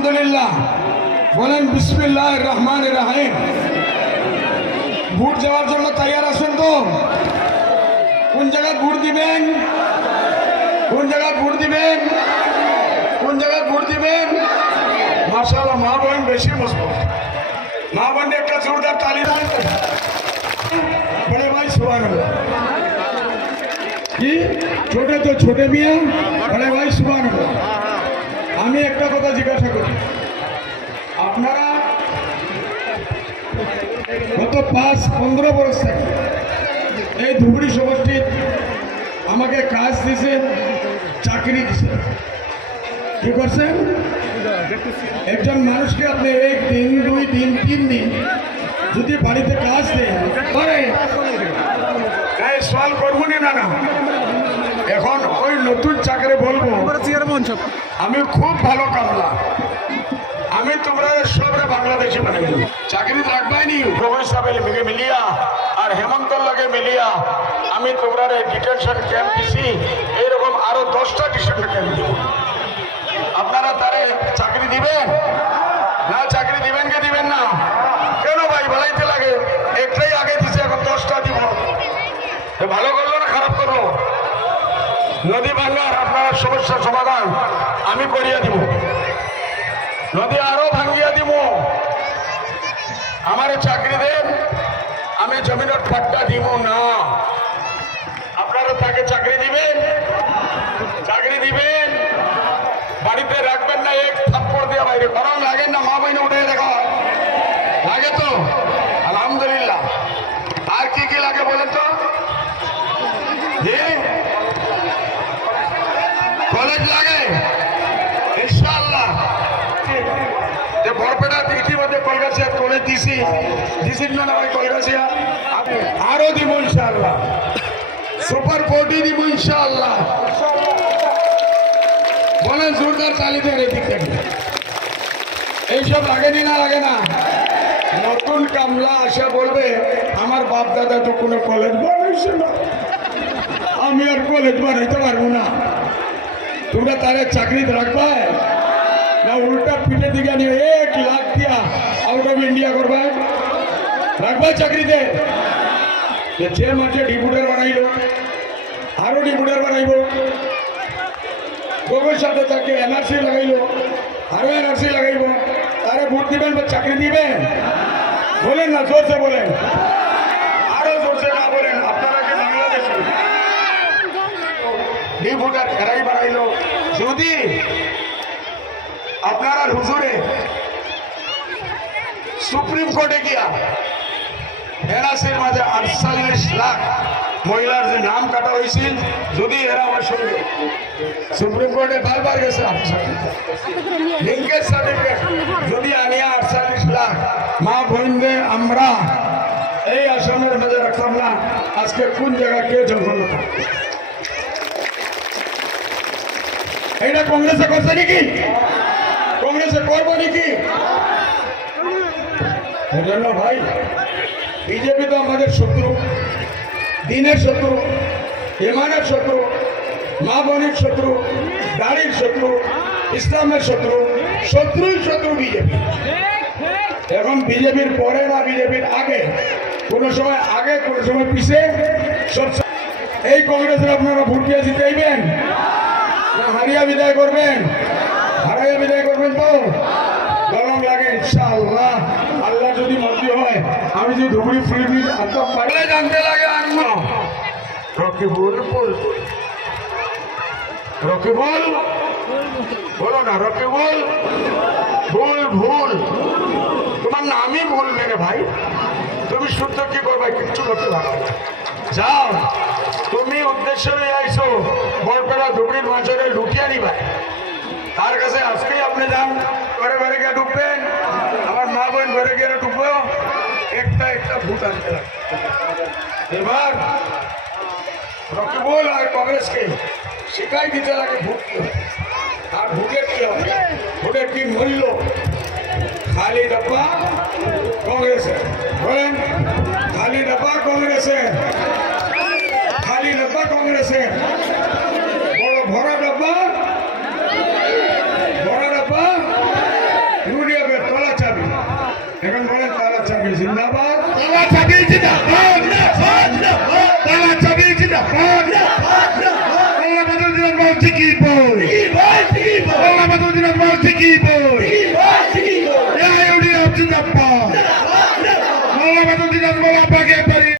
আলহামদুলিল্লাহ বলেন বিসমিল্লাহির রহমানির রহিম। ভোট যাওয়ার জন্য তৈরি আছেন তো? কোন জায়গায় ভোট দিবেন? কোন জায়গায় ভোট দিবেন? কোন জায়গায় ভোট দিবেন? মাশাআল্লাহ, মা বোন বেশি মজবুত। মা বোন একটা জোরদার তালি দেন বড় ভাই সুবহানাল্লাহ। কি ছোটে তো ছোটে মিয়া, বড় ভাই সুবহানাল্লাহ। আমি একটা কথা জিজ্ঞাসা করি, আপনারা গত 5-15 বছর থেকে এই ধুবড়ি সমষ্টির আমাকে কাজ দিয়েছেন, চাকরি দিয়েছেন। কি করছেন? একজন মানুষকে আপনি 1 দিন 2 দিন 3 দিন যদি বাড়িতে কাজ দেন করে সওয়াল করবো না না। এখন ওই নতুন চাকরি বলবো আমি খুব ভালো কামলা, আমি তোমরা সবরে বাংলাদেশি বানাই চাকরি রাখবাইনি। প্রবেশ সাহেবের মিলিয়া আর হেমন্তর লাগে মিলিয়া আমি তোমরা ডিটেনশন ক্যাম্প দিছি, এইরকম আরো 10টা ডিটেনশন ক্যাম্প দিব। আপনারা তারে চাকরি দিবেন না? চাকরি দিবেন কি দিবেন না? কেন ভাই বাড়াইতে লাগে? একটাই আগে দিছে, এখন 10টা দিব। ভালো করলো না খারাপ করলো? নদী ভাঙ্গার আপনার সমস্যার সমাধান আমি করিয়া দিব, নদী আরো ভাঙ্গিয়া দিব। আমার চাকরি দেন, আমি জমিনের পাট্টা দিব না। আপনারা তাকে চাকরি দিবেন, চাকরি দিবেন, বাড়িতে রাখবেন না। 1 থাপ্পড় দিয়ে বাইরে গরম লাগে না? মা বইনে উঠে দেখা লাগে তো? আলহামদুলিল্লাহ। আর কি কি লাগে বলেন তো? কলেজ লাগে ইনশাআল্লাহ। যে বরপেটা ইতিমধ্যে কলকাতা কলেজ দিছি না ভাই? কলকাতা আরো দিব ইনশাআল্লাহ, সুপার কোর্টে দিব ইনশাআল্লাহ। বলেন জোরদার তালি দেন এদিক থেকে। এইসব লাগেনি না? লাগে না? নতুন কামলা আসা বলবে আমার বাপ দাদা তো কোনো কলেজ বানাইছে না, আমি আর কলেজ বানাইতে পারবো না। তোমরা তারে চাকরি রাখবা না উল্টা পিঠে দিকে নিয়ে 1 লাখ দিয়া আউট অফ ইন্ডিয়া করবা? রাখবা চাকরিতে? যে মাঝে ডিপুটার বানাইল আরো ডিপুটার বানাইব, গোবের সাথে তাকে এনআরসি লাগাইল আরো এনআরসি লাগাইব। তারে ভোট দিবেন বা চাকরি দিবেন? বলেন না, জোরসে বলেন, আরো জোরসে না বলেন। আপনারা কি বাংলাদেশি? ডিপুটার খেরাই বানাইল। যদি আপনারা হুজুরে সুপ্রিম কোর্টে গিয়া এনআরসির মাঝে 48 লাখ মহিলার যে নাম কাটা হয়েছিল, যদি এরা আমার সঙ্গে সুপ্রিম কোর্টে বারবার গেছে লিঙ্কের সার্টিফিকেট যদি আনিয়া 48 লাখ মা বোনদের আমরা এই আসামের মাঝে রাখতাম না, আজকে কোন জায়গায় কে জঘন্য থাকবে? এইটা কংগ্রেসে করছে নাকি? কংগ্রেসে করবো নাকি? এজন্য ভাই বিজেপি তো আমাদের শত্রু, দিনের শত্রু, ইমানের শত্রু, মা বোনের শত্রু, দাড়ির শত্রু, ইসলামের শত্রু, শত্রুই শত্রু বিজেপি। এখন বিজেপির পরে না বিজেপির আগে, কোনো সময় আগে কোনো সময় পিছিয়ে সব। এই কংগ্রেসের আপনারা ভোট দিয়ে জিতাইবেন না হারিয়া বিদায় করবেন? হারাইয়া বিদায় করবেন তো? গরম লাগে ইনশাআল্লাহ। আল্লাহ যদি মর্জি হয় আমি যদি ধুবড়ি ফ্রি পারলে জানতে লাগে আর রকিবুল রকিবুল বলো না, রকিবুল ভুল ভুল তোমার নামই ভুলবে রে ভাই। তুমি শুদ্ধ কি করবে? কিচ্ছু করতে পারবে না। যাও, তুমি উদ্দেশ্য নিয়ে আইসো বরপেটা ধুবড়ির মাঝরে লুটিয়ে নিবা। তার কাছে আজকেই আপনি যান, ঘরে ঘরে গিয়ে ঢুকবেন, আমার মা বোন ঘরে গিয়ে ঢুকবো, একটা একটা ভোট আনতে লাগবে। এবার রকিবুল আর কংগ্রেসকে শিখাই দিতে লাগে ভোট কি হয় আর ভোটের কি হবে, ভোটের কি মূল্য। খালি ডাব্বা কংগ্রেসের, বলেন খালি ডাব্বা কংগ্রেসের, খালি ডাব্বা কংগ্রেসের, বড় ভরা ডাব্বা, ভরা ডাব্বা জিন্দাবাদ তালা চাবি জিন্দাবাদ তালা চাবি জিন্দাবাদ আল্লাহ বদরুদ্দিন বলছি কি বল আল্লাহ বদরুদ্দিন বলছি কি বল